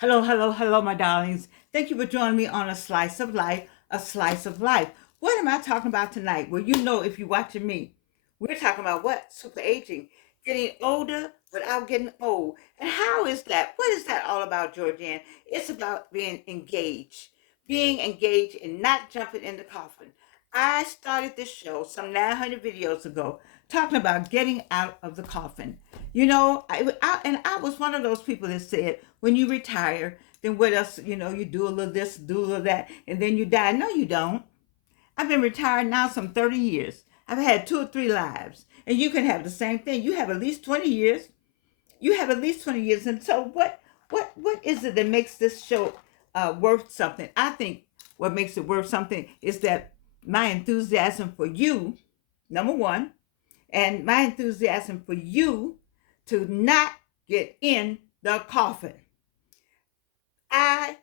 Hello, hello, hello, my darlings. Thank you for joining me on A Slice of Life, A Slice of Life. What am I talking about tonight? Well, you know, if you're watching me, we're talking about what? Super aging, getting older without getting old. And how is that? What is that all about, Georgianne? It's about being engaged and not jumping in the coffin. I started this show some 900 videos ago talking about getting out of the coffin. I was one of those people that said, when you retire, then what else? You do a little this, do a little that, and then you die. No, you don't. I've been retired now some 30 years. I've had two or three lives. And you can have the same thing. You have at least 20 years. You have at least 20 years. And so what is it that makes this show worth something? I think what makes it worth something is that my enthusiasm for you, number one, and my enthusiasm for you to not get in the coffin. I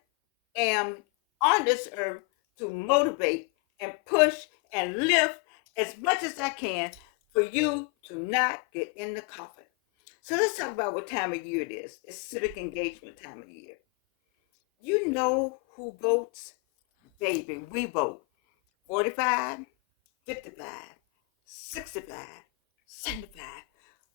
am on this earth to motivate and push and lift as much as I can for you to not get in the coffin. So let's talk about what time of year it is. It's civic engagement time of year. You know who votes? Baby, we vote 45, 55, 65, 75.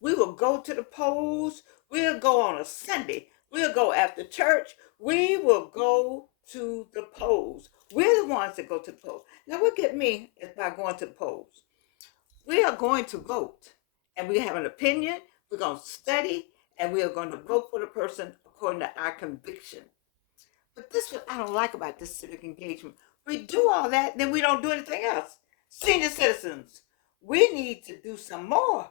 We will go to the polls. We'll go on a Sunday. We'll go after church. We will go to the polls. We're the ones that go to the polls. Now, what get me is by going to the polls. We are going to vote, and we have an opinion. We're going to study, and we are going to vote for the person according to our conviction. But this is what I don't like about this civic engagement. We do all that, then we don't do anything else. Senior citizens, we need to do some more.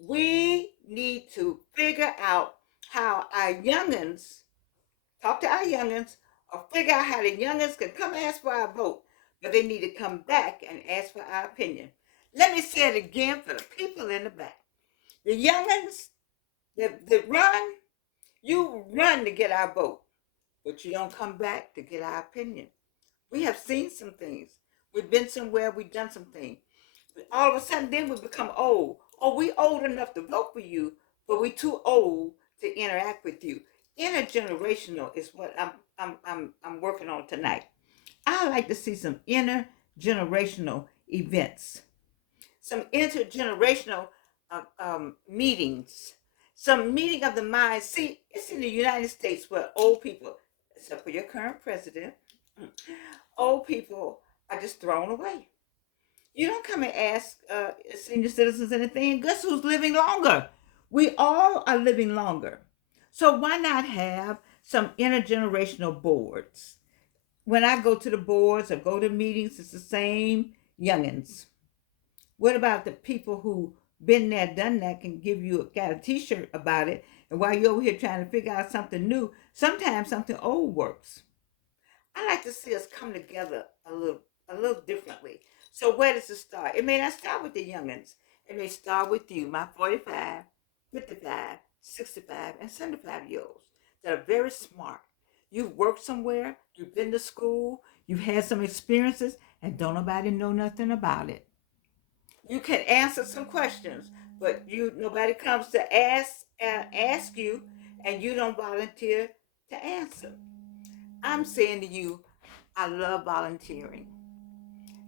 We need to figure out how our youngins, talk to our youngins, or figure out how the youngins can come ask for our vote, but they need to come back and ask for our opinion. Let me say it again for the people in the back. The youngins that run, you run to get our vote, but you don't come back to get our opinion. We have seen some things. We've been somewhere, we've done some things. But all of a sudden, then we become old. Oh, we old enough to vote for you, but we too old to interact with you. Intergenerational is what I'm working on tonight. I like to see some intergenerational events, some intergenerational meetings, some meeting of the minds. See, it's in the United States where old people, except for your current president, old people are just thrown away. You don't come and ask senior citizens anything. Guess who's living longer? We all are living longer. So why not have some intergenerational boards? When I go to the boards or go to meetings, it's the same youngins. What about the people who been there, done that, can give you got a T-shirt about it, and while you're over here trying to figure out something new, sometimes something old works. I like to see us come together a little differently. So where does it start? It may not start with the youngins. It may start with you, my 45, 55, 65, and 75-year-olds that are very smart. You've worked somewhere, you've been to school, you've had some experiences, and don't nobody know nothing about it. You can answer some questions, but nobody comes to ask you, and you don't volunteer to answer. I'm saying to you, I love volunteering.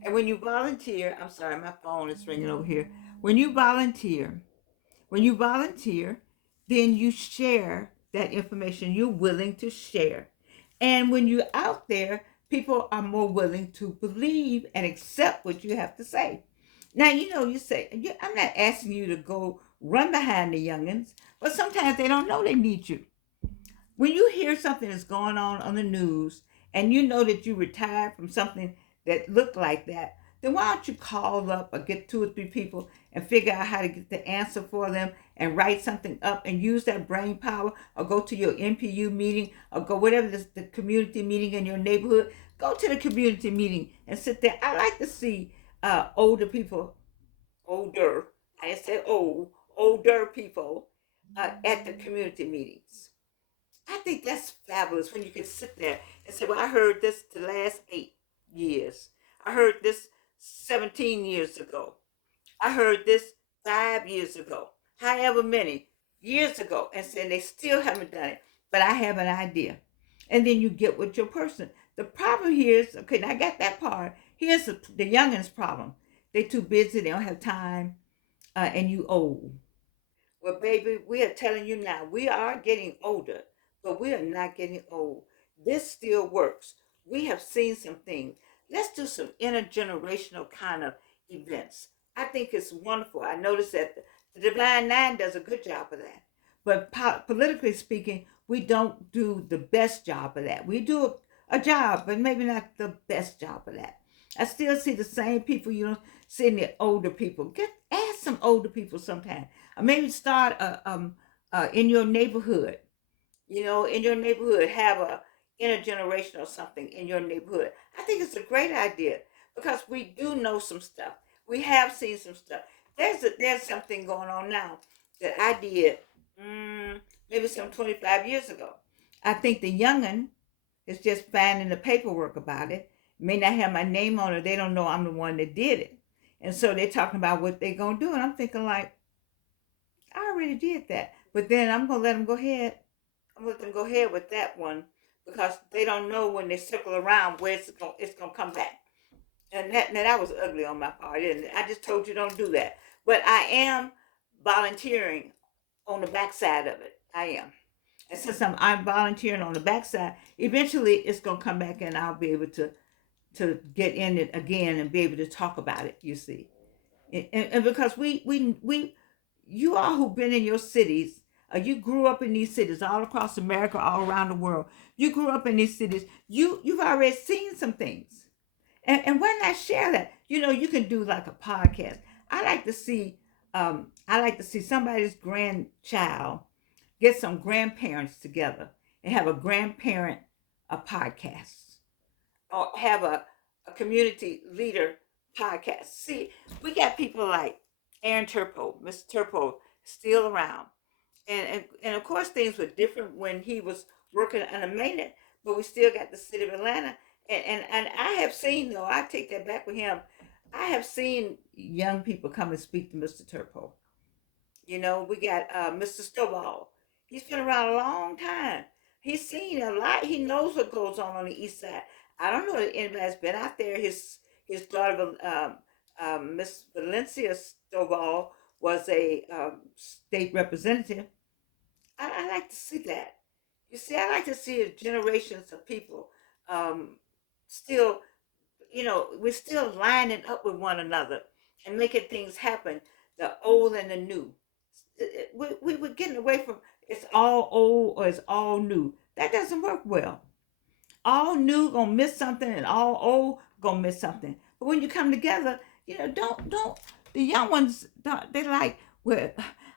And when you volunteer, I'm sorry, my phone is ringing over here. When you volunteer, when you volunteer, then you share that information you're willing to share. And when you're out there, people are more willing to believe and accept what you have to say. Now, you say, I'm not asking you to go run behind the youngins, but sometimes they don't know they need you. When you hear something that's going on the news, and you know that you retired from something that looked like that, then why don't you call up or get two or three people and figure out how to get the answer for them and write something up and use that brain power, or go to your NPU meeting, or go whatever the community meeting in your neighborhood. Go to the community meeting and sit there. I like to see older people, older, I said old, older people at the community meetings. I think that's fabulous when you can sit there and say, well, I heard this the last 8 years. I heard this 17 years ago. I heard this 5 years ago. However many years ago. And saying they still haven't done it. But I have an idea. and then you get with your person. The problem here is, okay, now I got that part. Here's the youngins' problem. They too busy. They don't have time, and you old. Well, baby, we are telling you now, we are getting older, but we are not getting old. This still works. We have seen some things. Let's do some intergenerational kind of events. I think it's wonderful. I noticed that the Divine Nine does a good job of that. But politically speaking, we don't do the best job of that. We do a job, but maybe not the best job of that. I still see the same people, seeing the older people. Ask some older people sometime. Maybe start in your neighborhood. In your neighborhood, have a intergenerational something in your neighborhood. I think it's a great idea because we do know some stuff. We have seen some stuff. There's something going on now that I did maybe some 25 years ago. I think the youngin is just finding the paperwork about it. May not have my name on it. They don't know I'm the one that did it. And so they're talking about what they're going to do. And I'm thinking like, I already did that. But then I'm going to let them go ahead. I'm going to let them go ahead with that one because they don't know when they circle around where it's going to come back. And that was ugly on my part, isn't it? I just told you don't do that. But I am volunteering on the backside of it. I am. And since I'm volunteering on the backside, eventually it's going to come back and I'll be able to get in it again and be able to talk about it, you see. And because we you all who've been in your cities, you grew up in these cities all across America, all around the world. You grew up in these cities. You've already seen some things, and why not share that? You can do like a podcast. I like to see, I like to see somebody's grandchild get some grandparents together and have a grandparent a podcast or have a community leader podcast. See, we got people like Aaron Turpo, Mr. Turpo, still around. And of course things were different when he was working on a maintenance, but we still got the city of Atlanta. And I have seen though, I take that back with him. I have seen young people come and speak to Mr. Turpo. We got Mr. Stovall. He's been around a long time. He's seen a lot. He knows what goes on the east side. I don't know if anybody's been out there. His daughter, Miss Valencia Stovall, was a state representative. I like to see that. You see, I like to see generations of people still, we're still lining up with one another and making things happen, the old and the new. We're getting away from it's all old or it's all new. That doesn't work well. All new gonna miss something and all old gonna miss something. But when you come together, don't the young ones they like, well,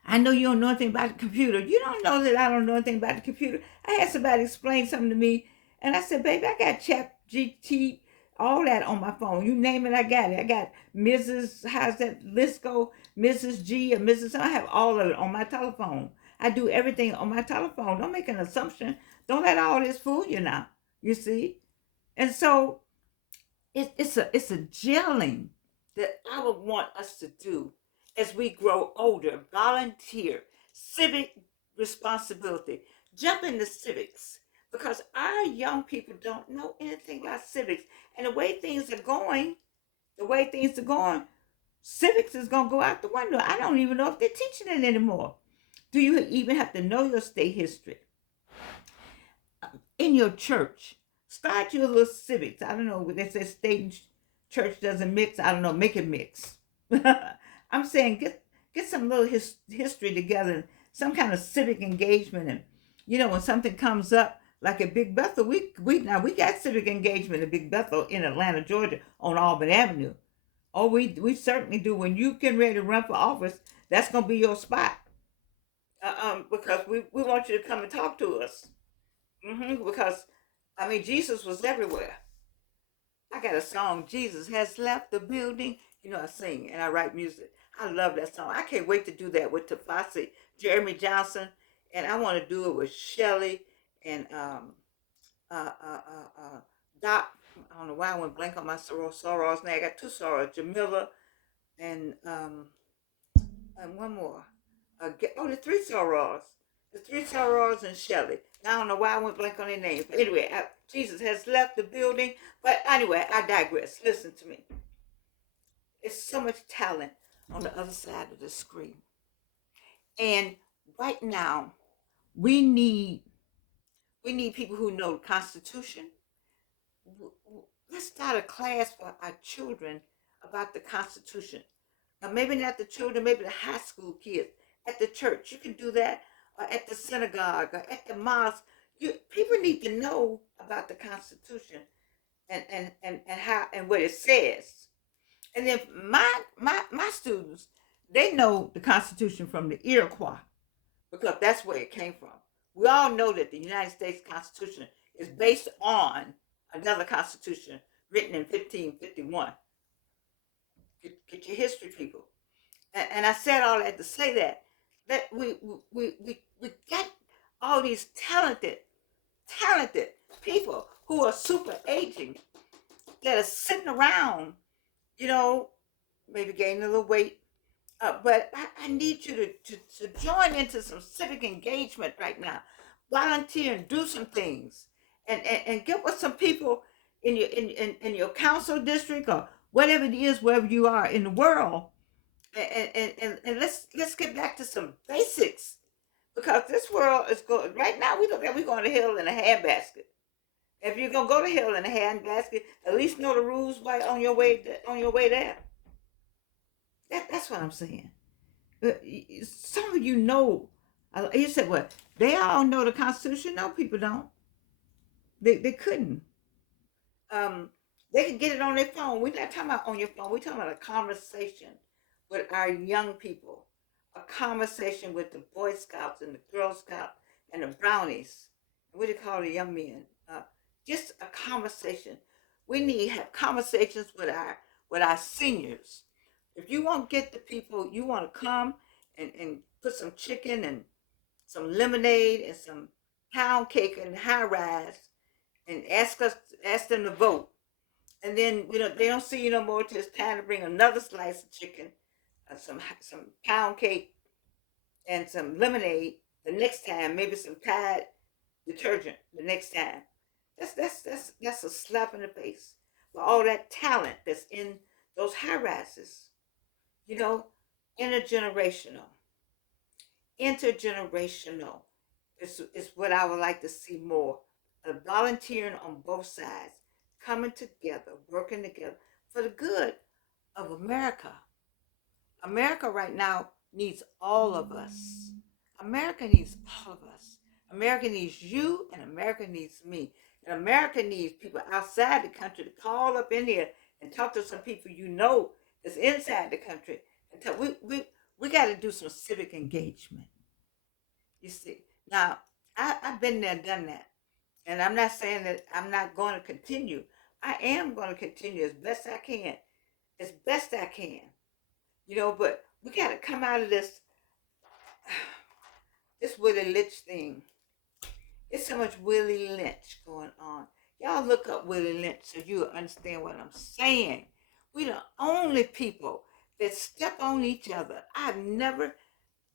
I know you don't know anything about the computer. You don't know that I don't know anything about the computer. I had somebody explain something to me and I said, baby, I got chat GT, all that on my phone. You name it, I got it. I got Mrs. How's that list go? Mrs. G or Mrs. I have all of it on my telephone. I do everything on my telephone. Don't make an assumption. Don't let all this fool you now. You see? And so it's a gelling that I would want us to do as we grow older. Volunteer, civic responsibility, jump into civics because our young people don't know anything about civics. And the way things are going, civics is gonna go out the window. I don't even know if they're teaching it anymore. Do you even have to know your state history? In your church, start your little civics. I don't know, they say state and church doesn't mix. I don't know, make it mix. I'm saying get some little history together, some kind of civic engagement. And when something comes up like at Big Bethel, we got civic engagement at Big Bethel in Atlanta, Georgia, on Auburn Avenue. Oh, we certainly do. When you get ready to run for office, that's gonna be your spot. Because we want you to come and talk to us. Because I mean, Jesus was everywhere. I got a song, Jesus has left the building. I sing and I write music. I love that song. I can't wait to do that with Tafasi, Jeremy Johnson, and I want to do it with Shelly and Doc. I don't know why I went blank on my sorors name. I got two sorors, Jamila and one more. The three sorors. The three sorors and Shelly. I don't know why I went blank on their names. But anyway, Jesus has left the building. But anyway, I digress. Listen to me. There's so much talent on the other side of the screen. And right now, we need we need people who know the Constitution. Let's start a class for our children about the Constitution. Now, maybe not the children, maybe the high school kids at the church. You can do that, or at the synagogue, or at the mosque. People need to know about the Constitution and how and what it says. And then my students, they know the Constitution from the Iroquois because that's where it came from. We all know that the United States Constitution is based on another Constitution written in 1551. Get your history, people. And I said all that to say that we got all these talented people who are super aging that are sitting around, you know, maybe gaining a little weight. But I need you to join into some civic engagement right now. Volunteer and do some things. And get with some people in your council district or whatever it is, wherever you are in the world. And let's get back to some basics. Because this world is going right now, we look like we're going to hell in a handbasket. If you're gonna go to hell in a handbasket, at least know the rules right on your way there. That's what I'm saying. Some of you know. You said what? They all know the Constitution. No, people don't. They couldn't. Um, they can get it on their phone. We're not talking about on your phone. We're talking about a conversation with our young people, a conversation with the Boy Scouts and the Girl Scouts and the Brownies. What do you call the young men? Just a conversation. We need to have conversations with our seniors. If you want to get the people, you want to come and put some chicken and some lemonade and some pound cake and high rise and ask them to vote. And then they don't see you no more till it's time to bring another slice of chicken, some pound cake and some lemonade the next time, maybe some Tide detergent the next time. That's a slap in the face for all that talent that's in those high rises. You know, intergenerational. Intergenerational is what I would like to see more. Volunteering on both sides, coming together, working together for the good of America. America right now needs all of us. America needs all of us. America needs you, and America needs me. And America needs people outside the country to call up in here and talk to some people that's inside the country. And we got to do some civic engagement. You see, now I've been there, done that, and I'm not saying that I'm not going to continue. I am going to continue as best I can, as best I can. But we got to come out of this Willie Lynch thing. There's so much Willie Lynch going on. Y'all look up Willie Lynch so you'll understand what I'm saying. We the only people that step on each other. I've never,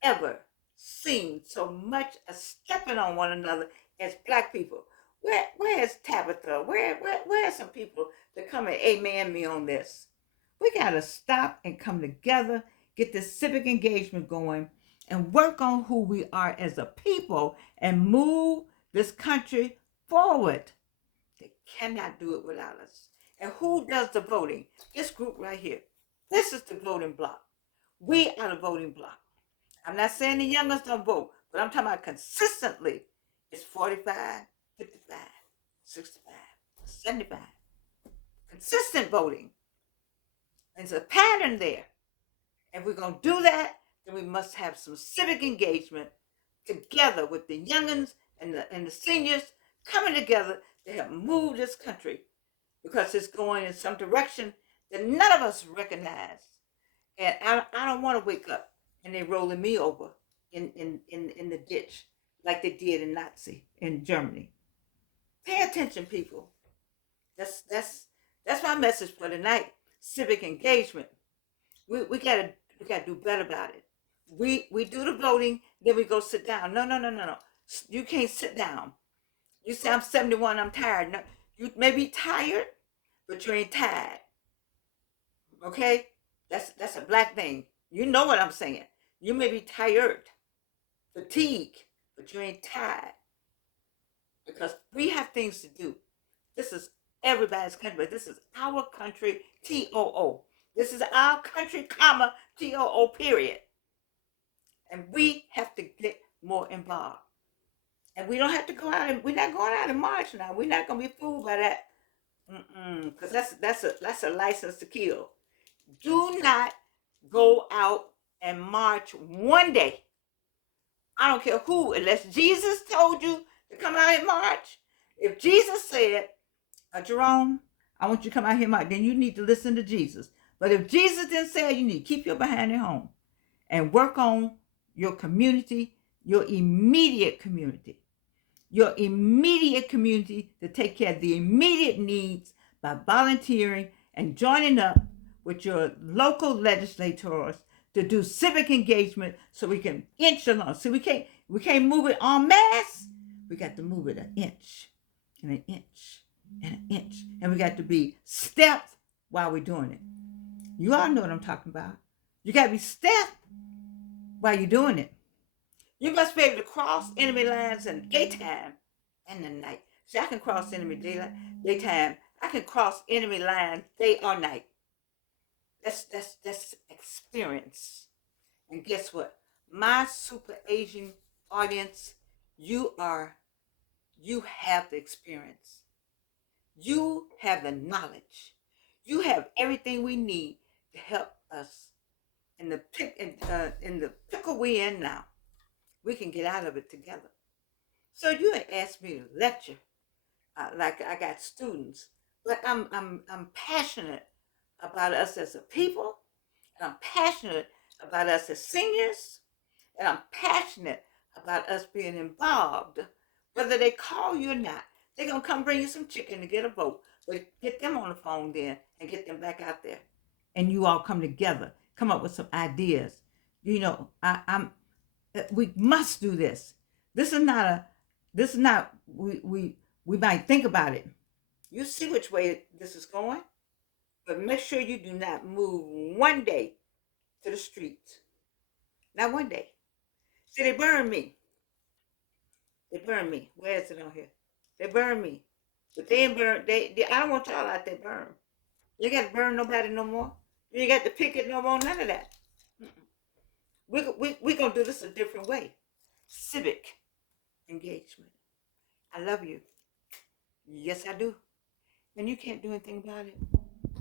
ever seen so much as stepping on one another as black people. Where is Tabitha? Where are some people that come and amen me on this? We got to stop and come together, get this civic engagement going, and work on who we are as a people and move this country forward. They cannot do it without us. And who does the voting? This group right here. This is the voting block. We are the voting block. I'm not saying the youngest don't vote, but I'm talking about consistently. It's 45, 55, 65, 75. Consistent voting. There's a pattern there. If we're going to do that, then we must have some civic engagement together with the youngins and the seniors coming together to help move this country because it's going in some direction that none of us recognize. And I don't want to wake up and they rolling me over in the ditch like they did in Nazi in Germany. Pay attention, people. That's my message for tonight. Civic engagement. We gotta do better about it. We do the voting, then we go sit down. No. You can't sit down. You say, I'm 71, I'm tired. No, you may be tired, but you ain't tired. Okay? That's a black thing. You know what I'm saying. You may be tired, fatigue, but you ain't tired. Because we have things to do. This is everybody's country, but this is our country, TOO. This is our country, comma, TOO, period. And we have to get more involved. And we don't have to go out and we're not going out and march now. We're not gonna be fooled by that. Because that's a license to kill. Do not go out and march one day. I don't care who, unless Jesus told you to come out and march. If Jesus said, Jerome, I want you to come out here and march, then you need to listen to Jesus. But if Jesus didn't say it, you need to keep your behind at home and work on your community, your immediate community. Your immediate community to take care of the immediate needs by volunteering and joining up with your local legislators to do civic engagement so we can inch along. So we can't move it en masse. We got to move it an inch and an inch and an inch. And we got to be stepped while we're doing it. You all know what I'm talking about. You got to be stepped while you're doing it. You must be able to cross enemy lines in daytime and the night. See, I can cross enemy daytime. I can cross enemy lines day or night. That's experience. And guess what? My super Asian audience, you have the experience. You have the knowledge. You have everything we need to help us in the pickle we in now. We can get out of it together. So you ain't asked me to lecture like I got students, but I'm passionate about us as a people, and I'm passionate about us as seniors, and I'm passionate about us being involved, whether they call you or not. They're gonna come bring you some chicken to get a vote, but get them on the phone then and get them back out there, and you all come together, come up with some ideas. You know, we must do this. This is not we might think about it. You see which way this is going, but make sure you do not move one day to the streets. Not one day. See, they burn me. They burn me. Where is it on here? They burn me. But they ain't burn. I don't want y'all out there burn. You got to burn nobody no more. You ain't got to picket no more. None of that. We gonna do this a different way. Civic engagement. I love you. Yes, I do. And you can't do anything about it.